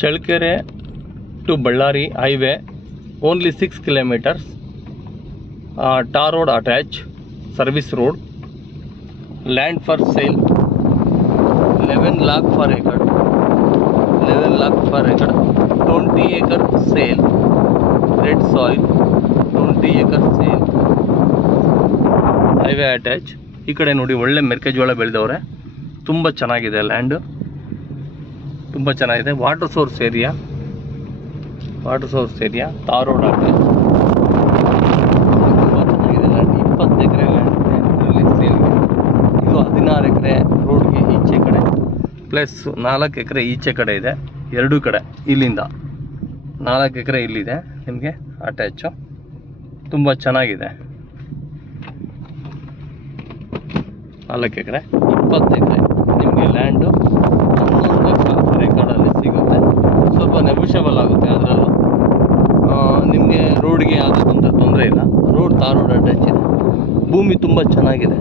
Challakere to Ballari highway, only 6 kilometers. Tar road attached, service road. Land for sale, 11 lakh per acre. 11 lakh per acre. 20 acre sale. Red soil, 20 acre sale. Highway attached. ಈ ಕಡೆ ನೋಡಿ ಒಳ್ಳೆ ಮೆಕ್ಕೆಜೋಳ ಬೆಳೆದವ್ರೆ. ತುಂಬ ಚೆನ್ನಾಗಿದೆ land, ತುಂಬ ಚೆನ್ನಾಗಿದೆ. Water source area, tar road attach. ತುಂಬ ಚೆನ್ನಾಗಿದೆ ಲ್ಯಾಂಡ್. 20 ಎಕರೆ ಲ್ಯಾಂಡ್ ಇದರಲ್ಲಿ ಸೇಲ್ಗೆ. ಇದು 16 ಎಕರೆ ರೋಡ್ಗೆ ಈಚೆ ಕಡೆ ಪ್ಲಸ್ 4 ಎಕರೆ ಈಚೆ ಕಡೆ ಇದೆ. ಎರಡೂ ಕಡೆ ಇಲ್ಲಿಂದ 4 ಎಕರೆ ಇಲ್ಲಿದೆ ನಿಮಗೆ ಅಟ್ಯಾಚು. ತುಂಬ ಚೆನ್ನಾಗಿದೆ. 4 ಎಕರೆ 20 ಎಕರೆ ನಿಮಗೆ ಲ್ಯಾಂಡು 11 ಲಕ್ಷ ರೆಕಾರ್ಡಲ್ಲಿ ಸಿಗುತ್ತೆ. ಸ್ವಲ್ಪ ನೆಗೋಷಿಯಬಲ್ ಆಗುತ್ತೆ. ಅದರಲ್ಲೂ ನಿಮಗೆ ರೋಡ್ಗೆ ಯಾವುದೇ ತೊಂದರೆ ಇಲ್ಲ. ರೋಡ್ ತಾರ್ ರೋಡ್ ಅಟ್ಯಾಚ್ ಇದೆ. ಭೂಮಿ ತುಂಬ ಚೆನ್ನಾಗಿದೆ.